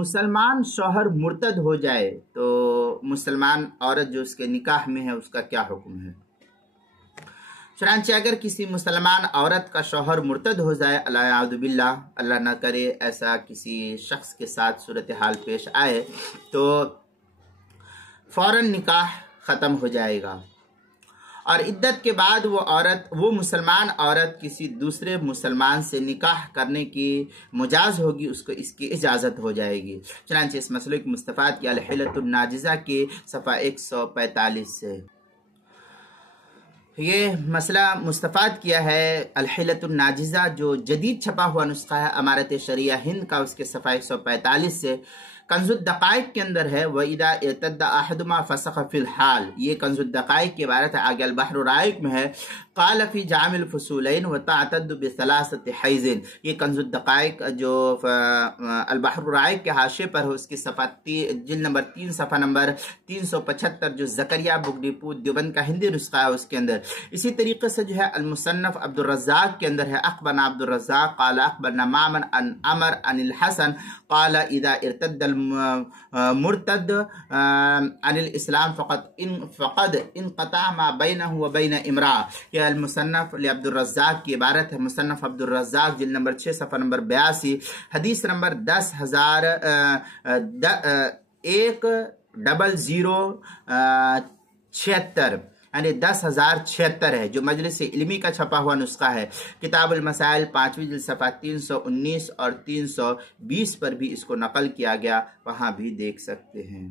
مسلمان شوہر مرتد ہو جائے تو مسلمان عورت جو اس کے نکاح میں ہے اس کا کیا حکم ہے؟ چنانچہ اگر کسی مسلمان عورت کا شوہر مرتد ہو جائے، اللہ اعوذ باللہ، اللہ نہ کرے ایسا کسی شخص کے ساتھ صورتحال پیش آئے، تو فوراً نکاح ختم ہو جائے گا، اور عدت کے بعد وہ مسلمان عورت کسی دوسرے مسلمان سے نکاح کرنے کی مجاز ہوگی، اس کو اس کی اجازت ہو جائے گی۔ چنانچہ اس مسئلے کی مستفاد کی الحیلۃ الناجزہ کی صفحہ 145 سے یہ مسئلہ مستفاد کیا ہے۔ الحیلۃ الناجزہ جو جدید چھپا ہوا نسخہ ہے امارت شریعہ ہند کا، اس کے صفحہ 145 سے کنز الدقائق کے اندر ہے، وَإِذَا ارْتَدَّ أَحَدُهُمَا فَسَخَ فِي الْحَالِ، یہ کنز الدقائق کی عبارت ہے، آگے البحر الرائق میں ہے، قال فی جامع الفصولین وتعتد بثلاثۃ حیض، یہ کنز الدقائق جو البحر الرائق کے حاشیے پر ہے، اس کی صفحہ جلد نمبر 3 صفحہ نمبر 375 جو زکریا بک ڈپو دیوبند کا ہندی نسخہ ہے اس کے اندر۔ اسی طریقے سے جو ہے المصنف عبد الرزاق کے اندر ہے، اخبرنا عبد الرزاق قال اخبرنا معمر عن عمر عن الحسن قال اذا ارتد المرتد عن الاسلام فقد انقطع ما بینہ وبین امرأة، یہ المصنف عبد الرزاق کی عبارت ہے، مصنف عبد الرزاق جلد نمبر 6 صفحہ نمبر 82، حدیث نمبر 10,076 یعنی 10,076 ہے، جو مجلس علمی کا چھپا ہوا نسخہ ہے۔ کتاب المسائل 5ویں جلد صفحہ 319 اور 320 پر بھی اس کو نقل کیا گیا، وہاں بھی دیکھ سکتے ہیں۔